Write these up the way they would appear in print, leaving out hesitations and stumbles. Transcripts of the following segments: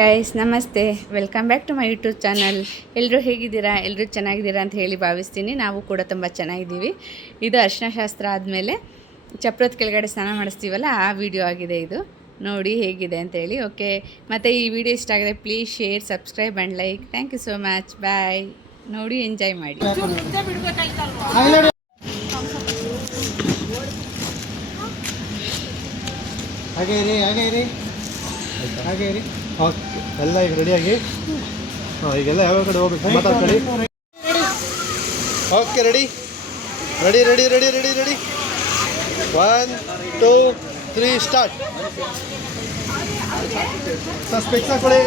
Guys ನಮಸ್ತೆ, welcome back to my YouTube channel. ಎಲ್ಲರೂ ಹೇಗಿದ್ದೀರಾ? ಎಲ್ಲರೂ ಚೆನ್ನಾಗಿದ್ದೀರಾ ಅಂತ ಹೇಳಿ ಭಾವಿಸ್ತೀನಿ. ನಾವು ಕೂಡ ತುಂಬ ಚೆನ್ನಾಗಿದ್ದೀವಿ. ಇದು ಅರಿಶಿನ ಶಾಸ್ತ್ರ ಆದಮೇಲೆ ಚಪ್ರದ ಕೆಳಗಡೆ ಸ್ನಾನ ಮಾಡಿಸ್ತೀವಲ್ಲ, ಆ ವಿಡಿಯೋ ಆಗಿದೆ ಇದು. ನೋಡಿ ಹೇಗಿದೆ ಅಂತೇಳಿ. ಓಕೆ, ಮತ್ತು ಈ ವಿಡಿಯೋ ಇಷ್ಟ ಆಗಿದೆ please share, subscribe and like. Thank you so much. Bye. ನೋಡಿ ಎಂಜಾಯ್ ಮಾಡಿ. ಹಾಗೆ ಇರಿ. ಓಕೆ, ಎಲ್ಲ ಈಗ ರೆಡಿಯಾಗಿ. ಈಗೆಲ್ಲ ಯಾವ ಕಡೆ ಹೋಗ್ಬೇಕು ಮಾತಾಡ್ಕೊಳ್ಳಿ. Okay, ready 1 2 3 start. ಸ್ಪೆಕ್ಸ್ ಹಾಕೊಳ್ಳಿ.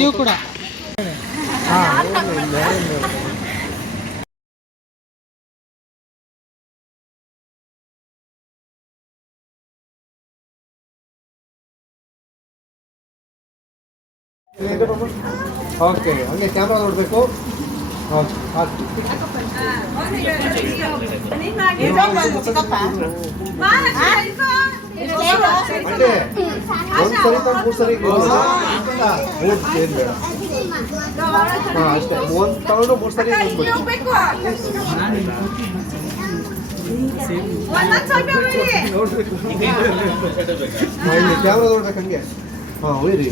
ನೀವು ಕೂಡ ಓಕೆ, ಹಂಗೆ ಕ್ಯಾಮ್ರಾ ನೋಡಬೇಕು. ಓಕೆ, ಒಂದ್ಸರಿ ಮೂರು ಸರಿ ಬೇಡ. ಅಷ್ಟೇ, ಒಂದು ತಗೊಂಡು 3 ಸರಿ ಕ್ಯಾಮ್ರಾ ನೋಡ್ಬೇಕು ಹಂಗೆ. ಒಯ್ರಿ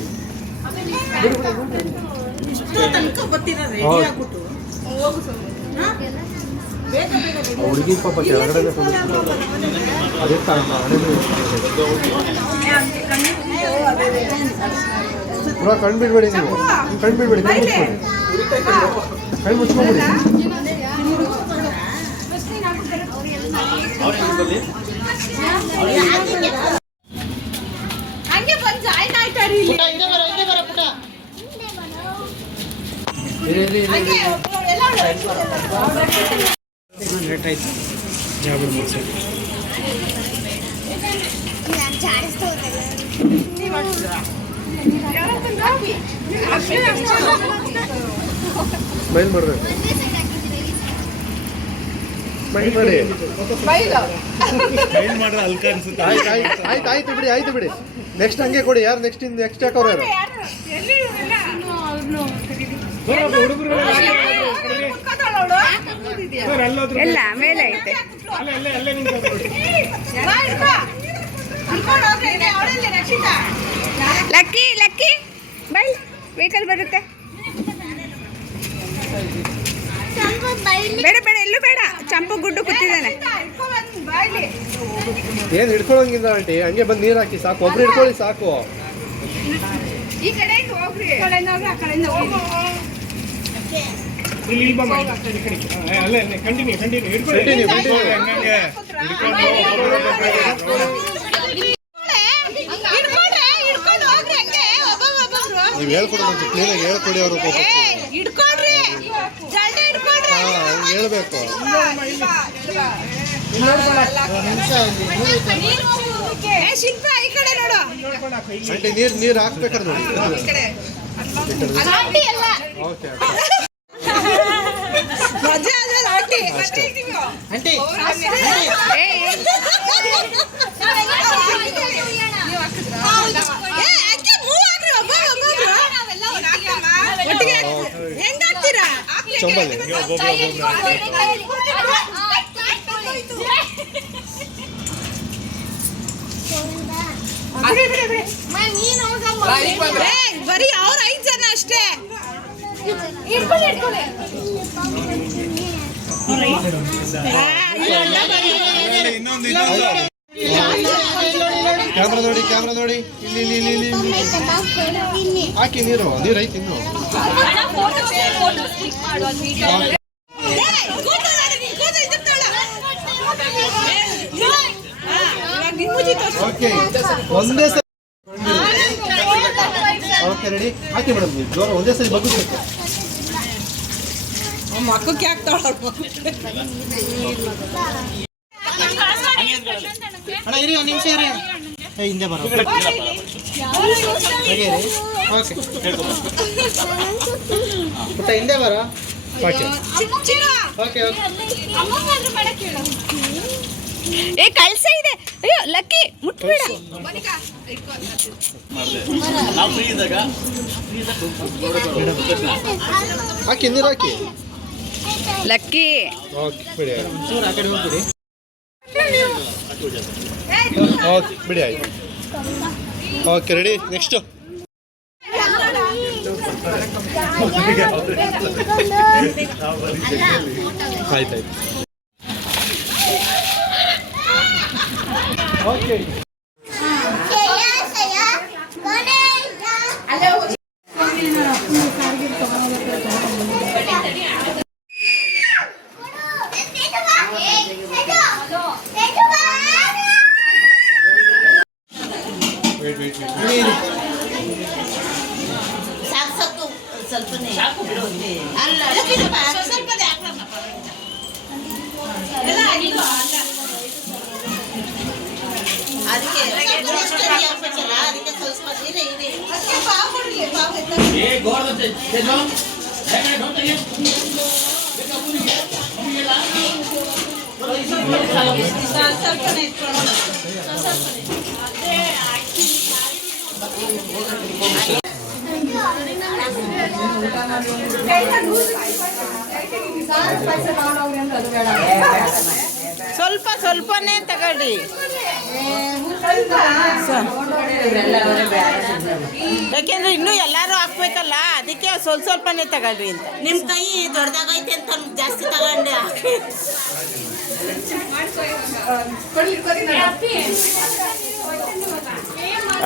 ಹುಡುಗಿ ಪಾಪ ಕೆಳಗಡೆ ಅದೇ ಪೂರಾ ಕಣ್ಣು ಬಿಡ್ಬೇಡಿ. ನೀವು ಕಣ್ಣು ಬಿಡ್ಬೇಡಿ, ಕಣ್ಣು ಮುಚ್ಕೊಂಡ್ಬಿಡಿ. ಸ್ಮೈಲ್ ಮಾಡಬೇಕು. ಆಯ್ತು ಬಿಡಿ. ನೆಕ್ಸ್ಟ್ ಹಂಗೆ ಕೊಡಿ. ಯಾರು ನೆಕ್ಸ್ಟ್ ಹಾಕೋರು ಯಾರು? ಎಲ್ಲ ಮೇಲೆ ಐತೆ. ಲಕ್ಕಿ ಬೈ, ವೆಹಿಕಲ್ ಬರುತ್ತೆ. ಬೇಡ ಎಲ್ಲೂ ಬೇಡ. ಚಂಪು ಗುಡ್ಡು ಕೂತಿದ್ದಾನೆ. ಏನ್ ಹಿಡ್ಕೊಳಂಗಿಲ್ಲ ಆಂಟಿ, ಹಂಗೆ ಬಂದು ನೀರು ಹಾಕಿ ಸಾಕು. ಒಬ್ರು ಹಿಡ್ಕೊಳ್ಳಿ ಸಾಕು. ಈ ಕಡೆ ಹೋಗ್ರಿ. ನೀವು ಹೇಳ್ಕೊಡಿ, ಕ್ಲೀನಾಗಿ ಹೇಳ್ಕೊಡಿ. ಅವರು ಹೇಳ್ಬೇಕು. ಆಂಟಿ ನೀರು ಹಾಕ್ಬೇಕಾದ್ರೆ ನೋಡಿ. ಓಕೆ, ಚಂಬಲ್ಲಿ ಬರೀ ಅವ್ರ 5 ಜನ ಅಷ್ಟೇ. ಕ್ಯಾಮ್ರಾ ನೋಡಿ. ಇಲ್ಲಿ ಹಾಕಿ ನೀರು ಐತಿ ಇನ್ನು. ಓಕೆ, ಒಂದೇ ಸರಿ. Okay, ready. ಹಾಕಿ ಮೇಡಮ್, ಜೋರ ಒಂದೇ ಸರಿ ಬಗ್ಗಿಸ್ಬೇಕು. ಮಕ್ಕಕ್ಕೆ ಆಗ್ತಾಳ ಅಣ್ಣ ಇರಿ, ಒಂದು ನಿಮಿಷ ಇರಿ. ಹಿಂದೆ ಬರೋ. ಓಕೆ, ಪುಟ್ಟ ಹಿಂದೆ ಬರೋ. ಓಕೆ, ಏ ಕಳ್ಸ ಇದೆ. ಅಯ್ಯೋ ಲಕ್ಕಿ ಮುಟ್ಬೇಡ. ಹಾಕಿ ನೀರು ಹಾಕಿ. ಲಕ್ಕಿ ಓಕೆ ಬಿಡಿ ಒಂಚೂರು ಆ ಕಡೆ ಹೋಗ್ಬಿಡಿ. ಓಕೆ ಬಿಡಿ ಆಯ್ತು. Okay ready next. ಆಯ್ತಾಯ್ತು. ಓಕೆ ಸ್ವಲ್ಪ ಸ್ವಲ್ಪನೇ ತಗೊಳ್ಳಿ. ಯಾಕೆಂದ್ರೆ ಇನ್ನೂ ಎಲ್ಲರೂ ಹಾಕ್ಬೇಕಲ್ಲ, ಅದಕ್ಕೆ ಸ್ವಲ್ಪ ಸ್ವಲ್ಪನೇ ತಗೊಳ್ರಿ ಅಂತ. ನಿಮ್ಮ ಕೈ ದೊಡ್ಡದಾಗೈತೆ ಅಂತ ಜಾಸ್ತಿ ತಗೊಂಡೆ.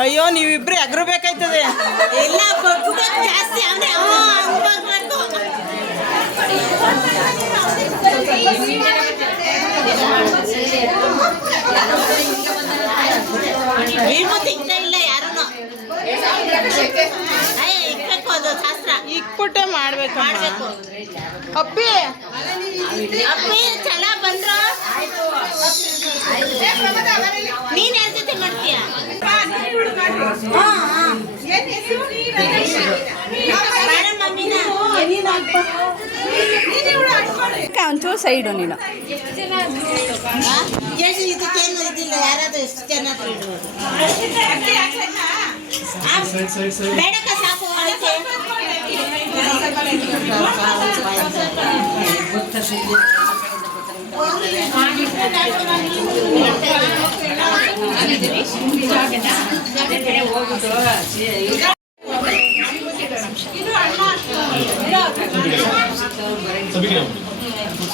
ಅಯ್ಯೋ ನೀವಿಬ್ರು ಎಗ್ರು ಬೇಕಾಯ್ತದೆ. ಎಲ್ಲ ಕೊಟ್ಬಿಟ್ಟು ಜಾಸ್ತಿ ಅಂದ್ರೆ ನೀವು ತಿಂತ ಇಲ್ಲ ಯಾರು ಇಕ್ಬೇಕು, ಅದು ಶಾಸ್ತ್ರ. ಇಕ್ಬಿಟ್ಟೆ ಮಾಡ್ಬೇಕು. ಅಪ್ಪಿ ಅಪ್ಪಿ ಚಲ ಬಂದ್ರ ನೀನ್ ಯಾರ ಜೊತೆ ಮಾಡ್ತೀಯ? ಒಂಚೂರು ಸೈಡು ನೀನು. ಎಷ್ಟು ಇದಕ್ಕೇನು ಇದಿಲ್ಲ, ಯಾರಾದ್ರೂ ಎಷ್ಟು ಜನ ಬೇಡಕ್ಕ ಸಾಕು.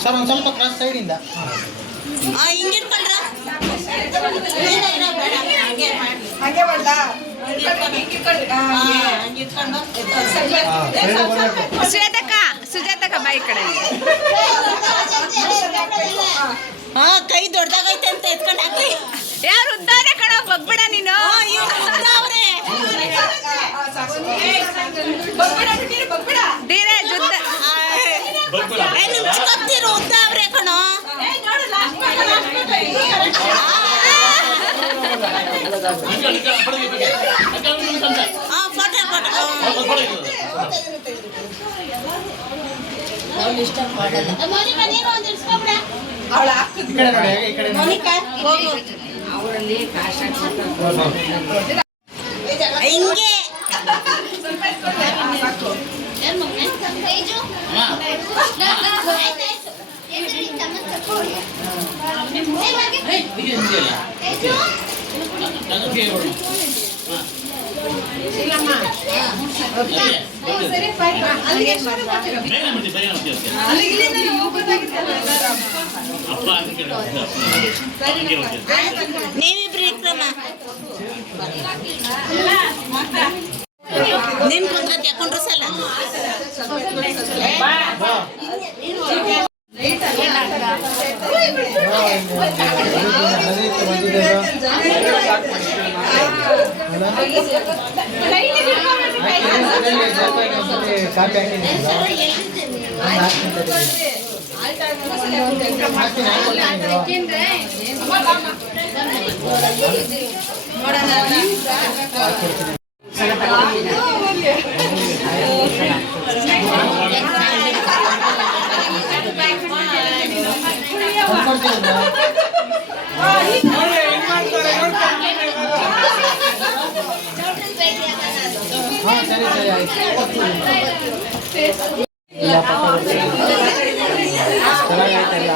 ಸರ್ ಒಂದು ಸ್ವಲ್ಪ ಕ್ರಾಸ್ ಸೈಡಿಂದ ಹಿಂಗಿಟ್ಕೊಳ್ರ. ಸುಜಾತಕ್ಕ ಬಾಯಿ ಕಡೆ. ಹಾ ಕೈ ದೊಡ್ಡದಾಗೈತೆ ಅಂತ ಎತ್ಕೊಂಡು ಹಾಕಿ. ಯಾರು ಉದ್ದಾರೆ ಕಣ ಬಗ್ಬಿಡ ನೀನು. ಧೀರೆ ಜೊತೆ ನಿಮ್ಚ್ಕೊತೀರು ಉದ್ದ ಅವ್ರೆ ಕಣೋ. ಹಿಂಗೆ ನೀವಿಬ್ರು ಇಕ್ರಮ್ಮ. ನಿನ್ ಕುಂದ್ರತ್ ಯಾಕೊಂಡ್ರು ಸಲ ಕಾಪಿ ಇಲ್ಲ ಪಕ್ಕ ಬರ್ತೀನಿ. ಚೆನ್ನಾಗಾಯ್ತಲ್ಲ